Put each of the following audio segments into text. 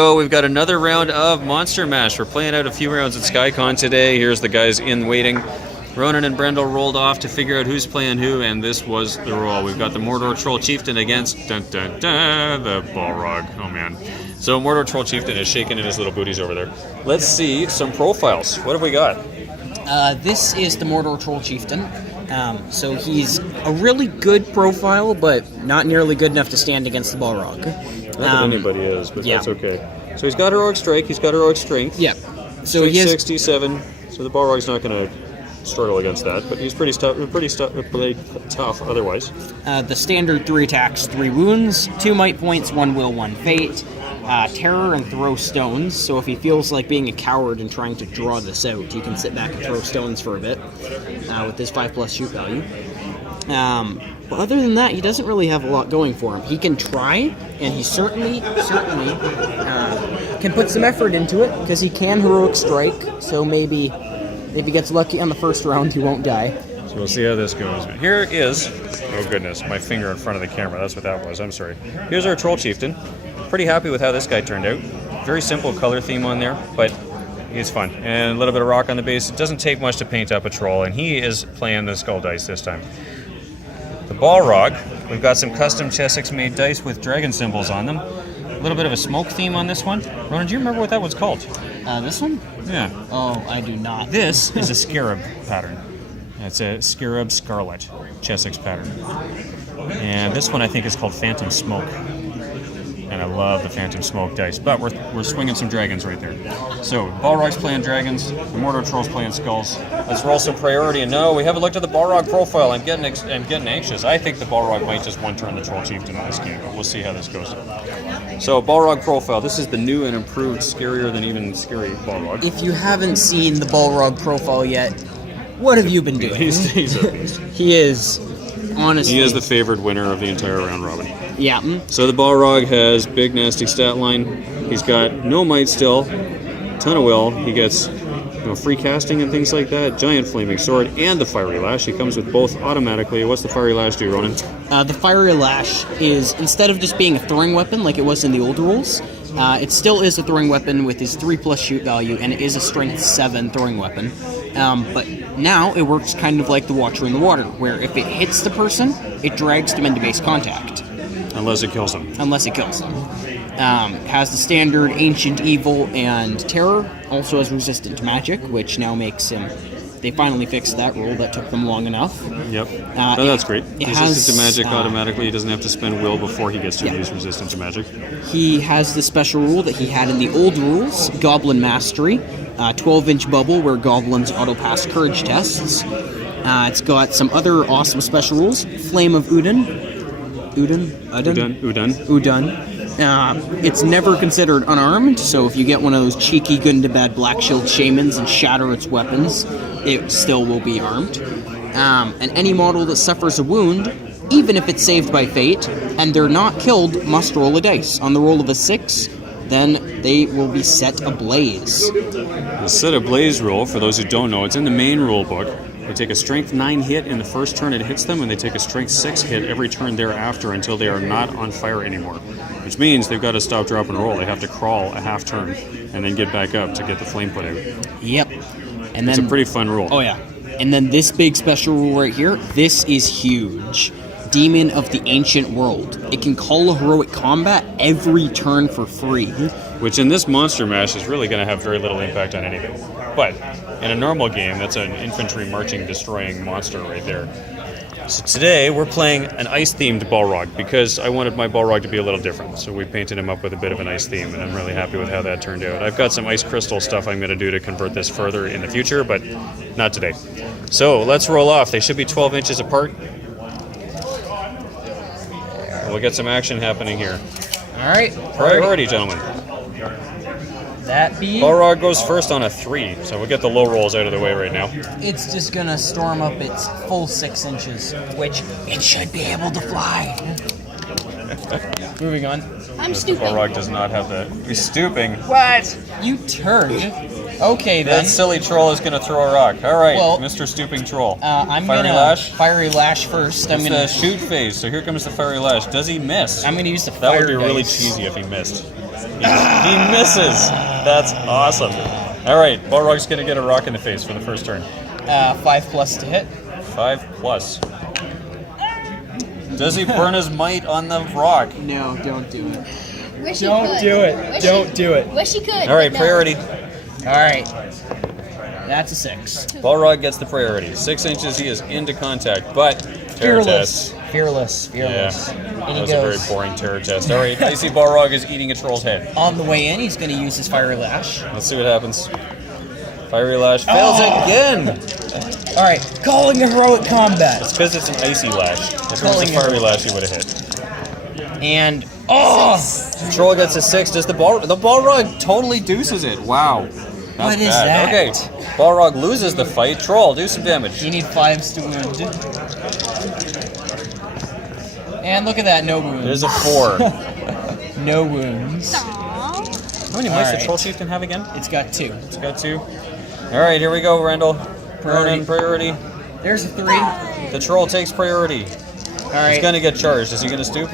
go. We've got another round of Monster Mash. We're playing out a few rounds at SkyCon today. Here's the guys in waiting. Ronan and Brendel rolled off to figure out who's playing who, and this was the roll. We've got the Mordor Troll Chieftan against the Balrog. Oh man. So Mordor Troll Chieftan is shaking in his little booties over there. Let's see some profiles. What have we got? This is the Mordor Troll Chieftan. So he's a really good profile, but not nearly good enough to stand against the Balrog. Not that anybody is, but that's okay. So he's got heroic strike, he's got heroic strength. Yep. So he has 67. So the Balrog's not going to struggle against that, but he's pretty tough otherwise. The standard 3 attacks, 3 wounds, 2 might points, 1 will, 1 fate. Terror and throw stones, so if he feels like being a coward and trying to draw this out, he can sit back and throw stones for a bit with his 5+ shoot value. But other than that, he doesn't really have a lot going for him. He can try, and he certainly can put some effort into it, because he can heroic strike, so maybe if he gets lucky on the first round, he won't die. So we'll see how this goes. Here is, oh goodness, my finger in front of the camera, that's what that was, I'm sorry. Here's our Troll Chieftain. Pretty happy with how this guy turned out. Very simple color theme on there, but he's fun. And a little bit of rock on the base. It doesn't take much to paint up a troll, and he is playing the skull dice this time. The Balrog, we've got some custom Chessex made dice with dragon symbols on them. A little bit of a smoke theme on this one. Ronan, do you remember what that one's called? This one? Yeah. Oh, I do not. This is a scarab pattern. It's a scarab scarlet Chessex pattern. And this one I think is called Phantom Smoke. And I love the Phantom Smoke dice, but we're swinging some dragons right there. So, Balrog's playing dragons, the Mordor Troll's playing skulls. Let's roll some priority, and no, we haven't looked at the Balrog profile. I'm getting anxious. I think the Balrog might just one-turn the Troll Chieftain in this game, but we'll see how this goes. So, Balrog profile. This is the new and improved, scarier than even scary Balrog. If you haven't seen the Balrog profile yet, what have you been doing? He's a beast. He is, honestly. He is the favored winner of the entire round robin. Yeah. So the Balrog has big nasty stat line. He's got no might still, ton of will. He gets free casting and things like that. Giant flaming sword and the fiery lash. He comes with both automatically. What's the fiery lash do, Ronan? The fiery lash is, instead of just being a throwing weapon like it was in the old rules, it still is a throwing weapon with his 3+ shoot value, and it is a strength 7 throwing weapon. But now it works kind of like the Watcher in the Water, where if it hits the person, it drags them into base contact. Unless it kills him. Unless it kills him. Has the standard Ancient Evil and Terror. Also has resistant to magic, which now makes him... They finally fixed that rule. That took them long enough. Yep. That's great. Resistant to magic automatically. He doesn't have to spend will before he gets to use resistant to magic. He has the special rule that he had in the old rules, Goblin Mastery. 12-inch bubble where goblins auto-pass courage tests. It's got some other awesome special rules. Flame of Udun. Udun. It's never considered unarmed, so if you get one of those cheeky Gundabad Black Shield Shamans and shatter its weapons, it still will be armed. And any model that suffers a wound, even if it's saved by fate, and they're not killed, must roll a dice. On the roll of a 6, then they will be set ablaze. The set ablaze rule, for those who don't know, it's in the main rule book. They take a strength 9 hit in the first turn it hits them, and they take a strength 6 hit every turn thereafter until they are not on fire anymore. Which means they've got to stop, drop, and roll. They have to crawl a half turn and then get back up to get the flame put out. Yep. And it's a pretty fun rule. Oh yeah. And then this big special rule right here, this is huge. Demon of the Ancient World. It can call a heroic combat every turn for free. Which in this Monster Mash is really going to have very little impact on anything. But in a normal game, that's an infantry marching, destroying monster right there. So today we're playing an ice-themed Balrog because I wanted my Balrog to be a little different. So we painted him up with a bit of an ice theme, and I'm really happy with how that turned out. I've got some ice crystal stuff I'm going to do to convert this further in the future, but not today. So let's roll off. They should be 12 inches apart. We'll get some action happening here. All right. Priority, gentlemen. That be... Balrog goes first on a 3, so we'll get the low rolls out of the way right now. It's just gonna storm up its full 6 inches, which it should be able to fly. Moving on. I'm stooping. Balrog does not have that. He's stooping. What? You turd. Okay, then. That silly troll is going to throw a rock. All right, Well, Mr. Stooping Troll. I'm Fiery gonna Lash. Fiery Lash first. It's the shoot phase, so here comes the Fiery Lash. Does he miss? I'm gonna use the That fire would be really dice. cheesy if he missed. He misses. That's awesome. All right, Balrog's going to get a rock in the face for the first turn. 5+ to hit. 5+. Does he burn his might on the rock? No, don't do it. Wish he Don't could. do it. Wish Don't he- do it. Wish he could. All right, but no. priority. All right. That's a 6. Balrog gets the priority. 6 inches, he is into contact, but terror test. Fearless. Yeah, And that he was a very goes. boring terror test. All right, Icy Balrog is eating a troll's head. On the way in, he's going to use his Fiery Lash. Let's see what happens. Fiery Lash fails again. All right, calling a heroic combat. It's because it's an Icy Lash. If it was a Calling Fiery it. Lash, he would have hit. And The troll gets a 6. Does the Balrog totally deuces it? Wow. That's What is bad. that? Okay, Balrog loses the fight. Troll, do some damage. you need 5s to wound. And look at that, no wounds. There's a 4. No wounds. Aw. How many mice All does right. Troll Chieftain have again? It's got 2. It's got 2. All right, here we go, Randall. Ronan, priority. There's a 3. The troll takes priority. All right. He's gonna get charged. Is he gonna stoop?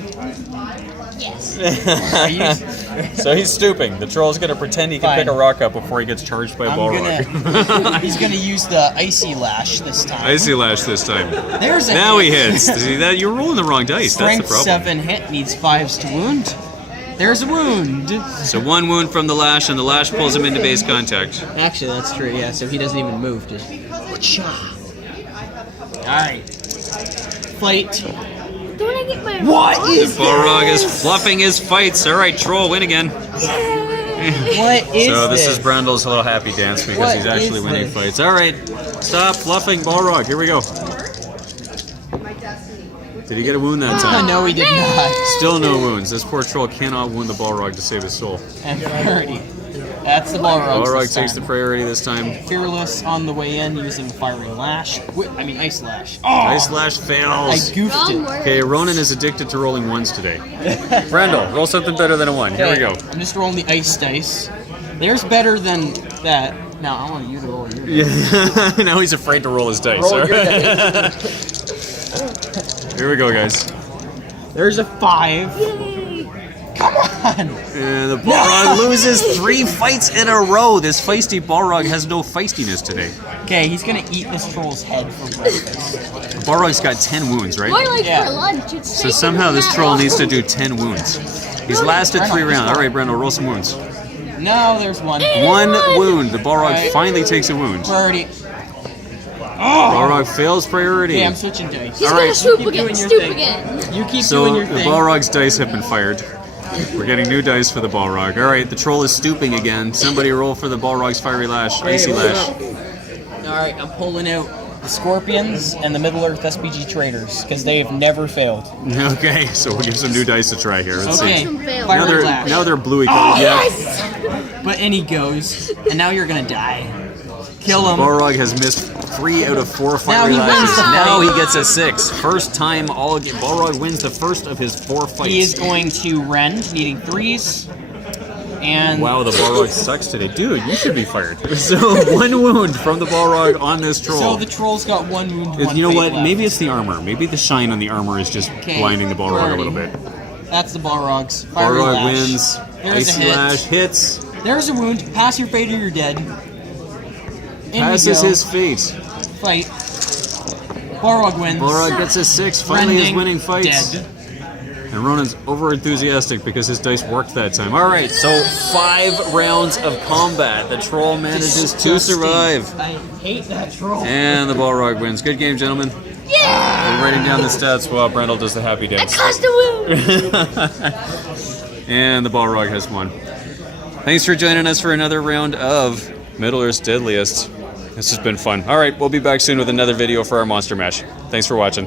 Yes. So he's stooping. The troll's gonna pretend he can Fine. pick a rock up before he gets charged by Balrog. He's gonna use the Icy Lash this time. Icy Lash this time. There's a Now he hit. hits. See that? You're rolling the wrong dice. That's the Strength problem. 7 hit, needs 5s to wound. There's a wound. So 1 wound from the lash, and the lash pulls him into base contact. Actually, that's true, yeah, so he doesn't even move. Just... Alright. Fight. Don't I get my What is Balrog is fluffing his fights. All right, troll, win again. What is So this is Brandle's little happy dance because What he's actually is winning this? fights. All right, stop fluffing Balrog. Here we go. Did he get a wound that time? No, he did not. Still no wounds. This poor troll cannot wound the Balrog to save his soul. And priority. That's the Balrog. Balrog takes the priority this time. Fearless on the way in using Fiery Lash. Ice Lash. Oh! Ice Lash I fails. goofed Wrong it. word. Okay, Ronan is addicted to rolling ones today. Brandle, roll something better than a 1. Here we go. I'm just rolling the ice dice. There's better than that. Now I want you to roll your dice. Yeah. Now he's afraid to roll his dice. Roll all your right? dice. Here we go, guys. There's a 5. Come on! And the Balrog loses 3 fights in a row. This feisty Balrog has no feistiness today. Okay, he's gonna eat this troll's head for breakfast. Balrog's got 10 wounds, right? More like Yeah. for lunch. It's So somehow this troll needs to do 10 wounds. He's lasted 3 rounds. All right, Brandle, roll some wounds. No, there's 1. 1 wound. The Balrog Right. finally takes a wound. Priority. Balrog fails priority. Okay, I'm switching dice. He's All gonna right. swoop Keep again. doing your Stoop thing. again. You keep So doing your the thing. Balrog's dice have been fired. We're getting new dice for the Balrog. All right, the troll is stooping again. Somebody roll for the Balrog's Fiery Lash, Icy Lash. Alright, I'm pulling out the Scorpions and the Middle Earth SBG Traders, because they have never failed. Okay, so we'll give some new dice to try here. Let's Okay, see. Some failed. Now Fiery Lash. they're bluey colored. Yeah. Yes! But in he goes, and now you're gonna die. Kill him. Balrog has missed 3 out of 4 Now Fiery he wins Lashes. the fight. Now he gets a 6. First time all again. Balrog wins the first of his 4 fights. He is going to rend, needing 3s. And Wow, the Balrog sucks today. Dude, you should be fired. So 1 wound from the Balrog on this troll. so the troll's got 1 wound, 1 You know fate what? left. Maybe it's the armor. Maybe the shine on the armor is just Okay, blinding the Balrog a little bit. That's the Balrog's. Fiery Balrog Lash. wins. There's Icy a hit. Lash hits. There's a wound. Pass your fate or you're dead. In Passes we go. his fate. Fight. Balrog wins. Balrog gets a 6. Finally is Rending, winning fights. Dead. And Ronan's over enthusiastic because his dice worked that time. All right, so 5 rounds of combat. The troll manages to Disgusting. survive. I hate that troll. And the Balrog wins. Good game, gentlemen. Yeah! We're writing down the stats while Brendel does the happy I dance. caused a wound! And the Balrog has won. Thanks for joining us for another round of Middle Earth's Deadliest. This has been fun. All right, we'll be back soon with another video for our monster mash. Thanks for watching.